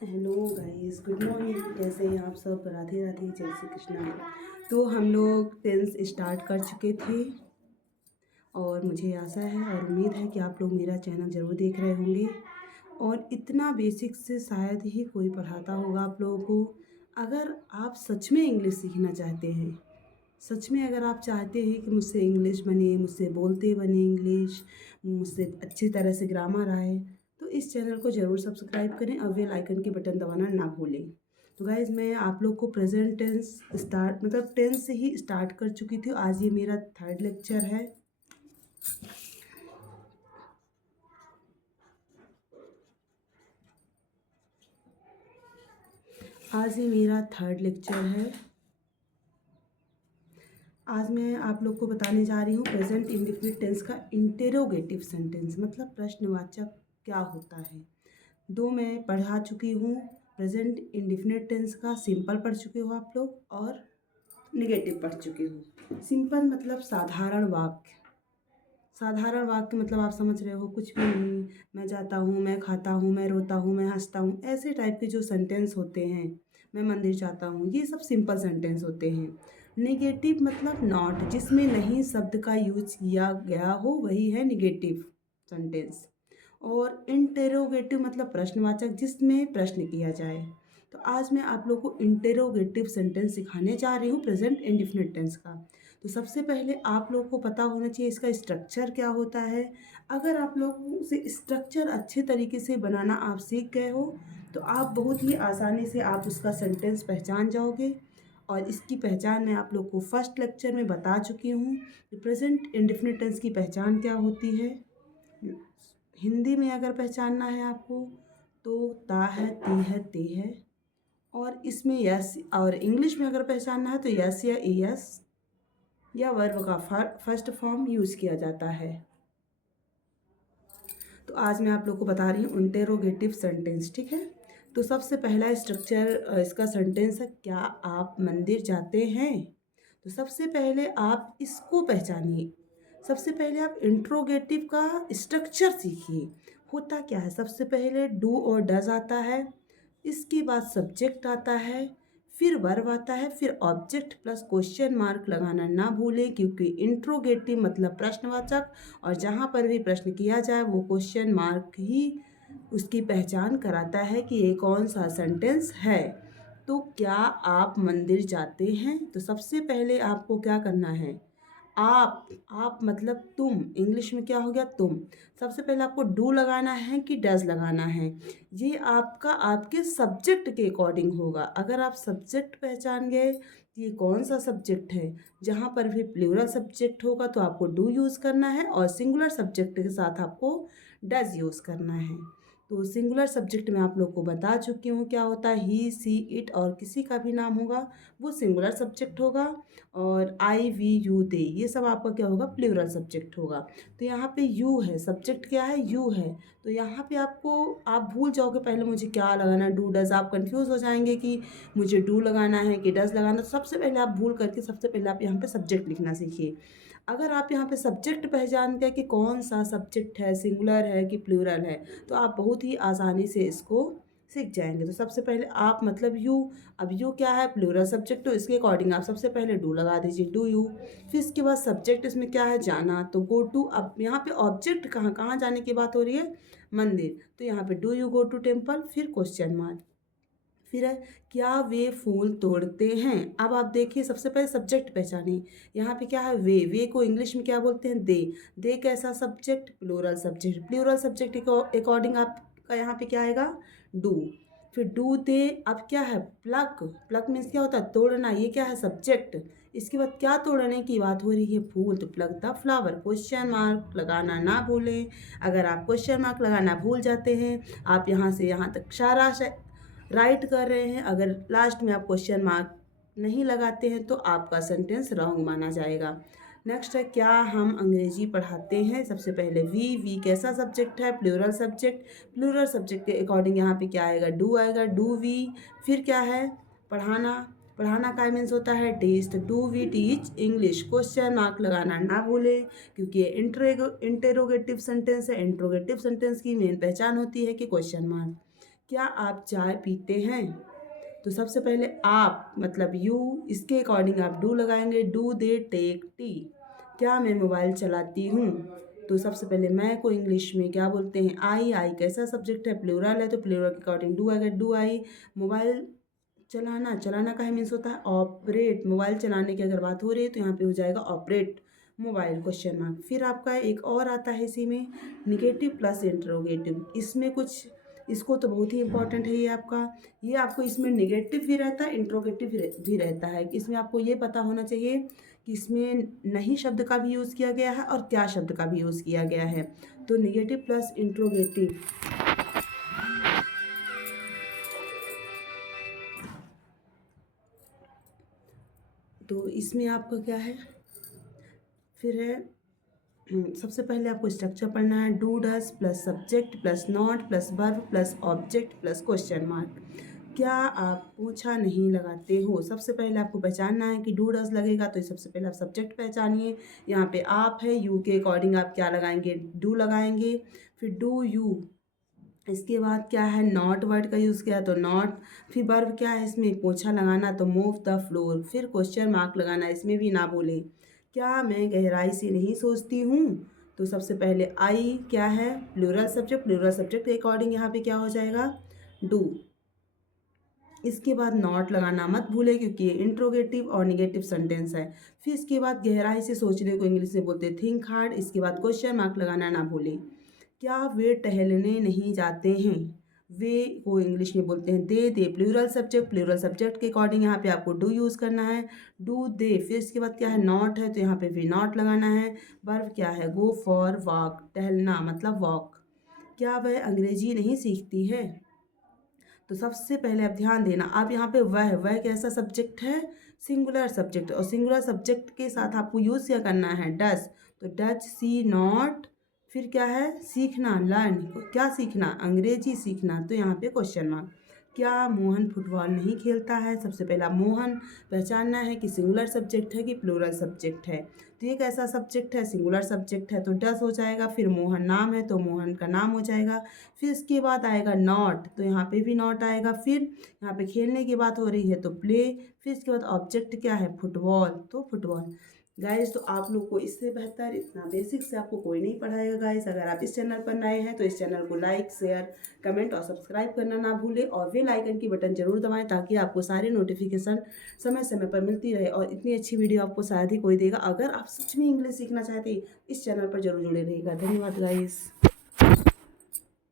Hello guys, good morning. कैसे हैं आप सब? राधे राधे, जय श्री कृष्णा। तो हम लोग टेंस स्टार्ट कर चुके थे और मुझे आशा है और उम्मीद है कि आप लोग मेरा चैनल ज़रूर देख रहे होंगे। और इतना बेसिक से शायद ही कोई पढ़ाता होगा आप लोगों को। अगर आप सच में इंग्लिश सीखना चाहते हैं, सच में अगर आप चाहते हैं कि मुझसे इंग्लिश बने, मुझसे बोलते बने इंग्लिश, मुझसे अच्छी तरह से ग्रामर आए, तो इस चैनल को ज़रूर सब्सक्राइब करें और बेल आइकन की बटन दबाना ना भूलें। तो गाइज़, मैं आप लोग को प्रेजेंट टेंस स्टार्ट मतलब टेंस से ही स्टार्ट कर चुकी थी। आज ये मेरा थर्ड लेक्चर है। आज ये मेरा थर्ड लेक्चर है। आज मैं आप लोग को बताने जा रही हूँ प्रेजेंट इंडेफिनिट टेंस का इंटेरोगेटिव सेंटेंस मतलब प्रश्नवाचक क्या होता है। दो मैं पढ़ा चुकी हूँ। प्रेजेंट इंडेफिनिट टेंस का सिंपल पढ़ चुके हो आप लोग और नेगेटिव पढ़ चुके हो। सिंपल मतलब साधारण वाक्य। साधारण वाक्य मतलब आप समझ रहे हो, कुछ भी नहीं। मैं जाता हूँ, मैं खाता हूँ, मैं रोता हूँ, मैं हंसता हूँ, ऐसे टाइप के जो सेंटेंस होते हैं। मैं मंदिर जाता हूँ, ये सब सिंपल सेंटेंस होते हैं। नेगेटिव मतलब नॉट, जिसमें नहीं शब्द का यूज किया गया हो, वही है नेगेटिव सेंटेंस। और इंटेरोगेटिव मतलब प्रश्नवाचक, जिसमें प्रश्न किया जाए। तो आज मैं आप लोग को इंटेरोगेटिव सेंटेंस सिखाने जा रही हूँ प्रेजेंट इंडेफिनिट टेंस का। तो सबसे पहले आप लोग को पता होना चाहिए इसका स्ट्रक्चर क्या होता है। अगर आप लोग से स्ट्रक्चर अच्छे तरीके से बनाना आप सीख गए हो, तो आप बहुत ही आसानी से आप उसका सेंटेंस पहचान जाओगे। और इसकी पहचान मैं आप लोग को फर्स्ट लेक्चर में बता चुकी हूँ कि प्रेजेंट इंडेफिनिट टेंस की पहचान क्या होती है। हिंदी में अगर पहचानना है आपको तो ता है, ती है, ते है। और इसमें यस, और इंग्लिश में अगर पहचानना है तो यस या एस या वर्ब का फर्स्ट फॉर्म यूज़ किया जाता है। तो आज मैं आप लोग को बता रही हूँ इंटेरोगेटिव सेंटेंस, ठीक है। तो सबसे पहला स्ट्रक्चर इसका सेंटेंस है, क्या आप मंदिर जाते हैं। तो सबसे पहले आप इसको पहचानिए। सबसे पहले आप इंट्रोगेटिव का स्ट्रक्चर सीखिए। होता क्या है, सबसे पहले डू और डज आता है, इसके बाद सब्जेक्ट आता है, फिर वर्ब आता है, फिर ऑब्जेक्ट प्लस क्वेश्चन मार्क लगाना ना भूलें, क्योंकि इंट्रोगेटिव मतलब प्रश्नवाचक, और जहाँ पर भी प्रश्न किया जाए वो क्वेश्चन मार्क ही उसकी पहचान कराता है कि ये कौन सा सेंटेंस है। तो क्या आप मंदिर जाते हैं, तो सबसे पहले आपको क्या करना है, आप मतलब तुम, इंग्लिश में क्या हो गया, तुम। सबसे पहले आपको डू लगाना है कि डज लगाना है, ये आपका आपके सब्जेक्ट के अकॉर्डिंग होगा। अगर आप सब्जेक्ट पहचान गए कि ये कौन सा सब्जेक्ट है, जहाँ पर भी प्लूरल सब्जेक्ट होगा तो आपको डू यूज़ करना है, और सिंगुलर सब्जेक्ट के साथ आपको डज यूज़ करना है। तो सिंगुलर सब्जेक्ट में आप लोग को बता चुकी हूँ क्या होता है। ही, सी, इट और किसी का भी नाम होगा वो सिंगुलर सब्जेक्ट होगा, और आई, वी, यू, दे ये सब आपका क्या होगा, प्लूरल सब्जेक्ट होगा। तो यहाँ पे यू है, सब्जेक्ट क्या है, यू है। तो यहाँ पे आपको, आप भूल जाओगे पहले मुझे क्या लगाना है, डू डज, आप कंफ्यूज हो जाएंगे कि मुझे डू लगाना है कि डज लगाना। तो सबसे पहले आप भूल करके सबसे पहले आप यहाँ पे सब्जेक्ट लिखना सीखिए। अगर आप यहाँ पे सब्जेक्ट पहचान गए कि कौन सा सब्जेक्ट है, सिंगुलर है कि प्लूरल है, तो आप बहुत ही आसानी से इसको सीख जाएंगे। तो सबसे पहले आप मतलब यू, अब यू क्या है, प्लूरल सब्जेक्ट, तो इसके अकॉर्डिंग आप सबसे पहले डू लगा दीजिए, डू यू। फिर इसके बाद सब्जेक्ट इसमें क्या है, जाना, तो गो टू। अब यहाँ पे ऑब्जेक्ट कहाँ कहाँ जाने की बात हो रही है, मंदिर, तो यहाँ पे do you go to temple, फिर क्वेश्चन मार्क। फिर है, क्या वे फूल तोड़ते हैं। अब आप देखिए सबसे पहले सब्जेक्ट पहचानिए। यहाँ पे क्या है, वे को इंग्लिश में क्या बोलते हैं, दे कैसा subject, plural subject. Plural subject के अकॉर्डिंग आपका यहाँ पे क्या आएगा, डू। फिर डू दे, अब क्या है, प्लक। प्लक मीन्स क्या होता है, तोड़ना, ये क्या है, सब्जेक्ट। इसके बाद क्या तोड़ने की बात हो रही है, फूल, तो plug the flower, question mark लगाना ना भूलें। अगर आप क्वेश्चन मार्क लगाना भूल जाते हैं, आप यहाँ से यहाँ तक सारा राइट कर रहे हैं, अगर लास्ट में आप क्वेश्चन मार्क नहीं लगाते हैं तो आपका सेंटेंस रॉन्ग माना जाएगा। नेक्स्ट है, क्या हम अंग्रेजी पढ़ाते हैं। सबसे पहले वी कैसा सब्जेक्ट है, प्लूरल सब्जेक्ट। प्लूरल सब्जेक्ट के अकॉर्डिंग यहाँ पे क्या आएगा, डू आएगा, डू वी। फिर क्या है, पढ़ाना। पढ़ाना का मीन्स होता है टीच, तो do we teach English, question mark लगाना ना भूलें, क्योंकि ये इंटेरोगेटिव सेंटेंस है। इंट्रोगेटिव सेंटेंस की मेन पहचान होती है कि क्वेश्चन मार्क। क्या आप चाय पीते हैं? तो सबसे पहले आप मतलब यू, इसके अकॉर्डिंग आप डू लगाएंगे, डू दे टेक टी। क्या मैं मोबाइल चलाती हूँ? तो सबसे पहले मैं को इंग्लिश में क्या बोलते हैं? आई। आई कैसा सब्जेक्ट है? प्लूरल है, तो प्लूरल के अकॉर्डिंग डू आएगा, डू आई। मोबाइल चलाना, चलाना का ही मीन्स होता है ऑपरेट। मोबाइल चलाने की अगर बात हो रही है तो यहाँ पे हो जाएगा ऑपरेट मोबाइल, क्वेश्चन मार्क। फिर आपका एक और आता है इसी में, निगेटिव प्लस इंट्रोगेटिव। इसमें कुछ, इसको तो बहुत ही इंपॉर्टेंट है ये आपको इसमें निगेटिव भी रहता है, इंट्रोगेटिव भी रहता है। इसमें आपको ये पता होना चाहिए कि इसमें नहीं शब्द का भी यूज़ किया गया है और क्या शब्द का भी यूज़ किया गया है। तो निगेटिव प्लस इंट्रोगेटिव, तो इसमें आपका क्या है, फिर है सबसे पहले आपको स्ट्रक्चर पढ़ना है। Do does plus subject plus not plus verb plus object plus question mark. क्या आप पोछा नहीं लगाते हो? सबसे पहले आपको पहचानना है कि डू डस लगेगा, तो सबसे पहले आप सब्जेक्ट पहचानिए। यहाँ पे आप है, यू के अकॉर्डिंग आप क्या लगाएंगे? डू लगाएंगे। फिर डू यू, इसके बाद क्या है? नॉट वर्ड का यूज़ किया तो नॉट। फिर वर्ब क्या है इसमें? पोछा लगाना, तो मूव द फ्लोर। फिर क्वेश्चन मार्क लगाना, इसमें भी ना बोले। क्या मैं गहराई से नहीं सोचती हूँ? तो सबसे पहले आई क्या है? प्लूरल सब्जेक्ट, प्लूरल सब्जेक्ट के अकॉर्डिंग यहाँ पे क्या हो जाएगा? डू। इसके बाद नॉट लगाना मत भूले, क्योंकि ये इंट्रोगेटिव और निगेटिव सेंटेंस है। फिर इसके बाद गहराई से सोचने को इंग्लिश में बोलते हैं थिंक हार्ड। इसके बाद क्वेश्चन मार्क लगाना ना भूले। क्या वे टहलने नहीं जाते हैं? वे को इंग्लिश में बोलते हैं they plural subject, plural subject के अकॉर्डिंग यहाँ पे आपको डू यूज़ करना है, डू दे। फिर इसके बाद क्या है? नॉट है, तो यहाँ पे भी नॉट लगाना है। वर्ब क्या है? गो फॉर वॉक, टहलना मतलब वॉक। क्या वह अंग्रेजी नहीं सीखती है? तो सबसे पहले आप ध्यान देना, आप यहाँ पे वह कैसा सब्जेक्ट है? Singular subject. और सिंगुलर सब्जेक्ट के साथ आपको यूज़ क्या करना है? डज। तो डज सी नॉट, फिर क्या है? सीखना, लर्न। क्या सीखना? अंग्रेजी सीखना। तो यहाँ पे क्वेश्चन मार्क। क्या मोहन फुटबॉल नहीं खेलता है? सबसे पहला मोहन पहचानना है कि सिंगुलर सब्जेक्ट है कि प्लूरल सब्जेक्ट है। तो ये कैसा सब्जेक्ट है? सिंगुलर सब्जेक्ट है, तो डस हो जाएगा। फिर मोहन नाम है, तो मोहन का नाम हो जाएगा। फिर इसके बाद आएगा नॉट, तो यहाँ पे भी नॉट आएगा। फिर यहाँ पे खेलने की बात हो रही है तो प्ले। फिर इसके बाद ऑब्जेक्ट क्या है? फुटबॉल, तो फुटबॉल। गाइस, तो आप लोग को इससे बेहतर इतना बेसिक से आपको कोई नहीं पढ़ाएगा गाइस। अगर आप इस चैनल पर नए हैं तो इस चैनल को लाइक, शेयर, कमेंट और सब्सक्राइब करना ना भूलें, और बेल आइकन की बटन जरूर दबाएं, ताकि आपको सारे नोटिफिकेशन समय समय पर मिलती रहे। और इतनी अच्छी वीडियो आपको शायद ही कोई देगा। अगर आप सच में इंग्लिश सीखना चाहते हैं, इस चैनल पर जरूर जुड़े रहिएगा। धन्यवाद गाइस।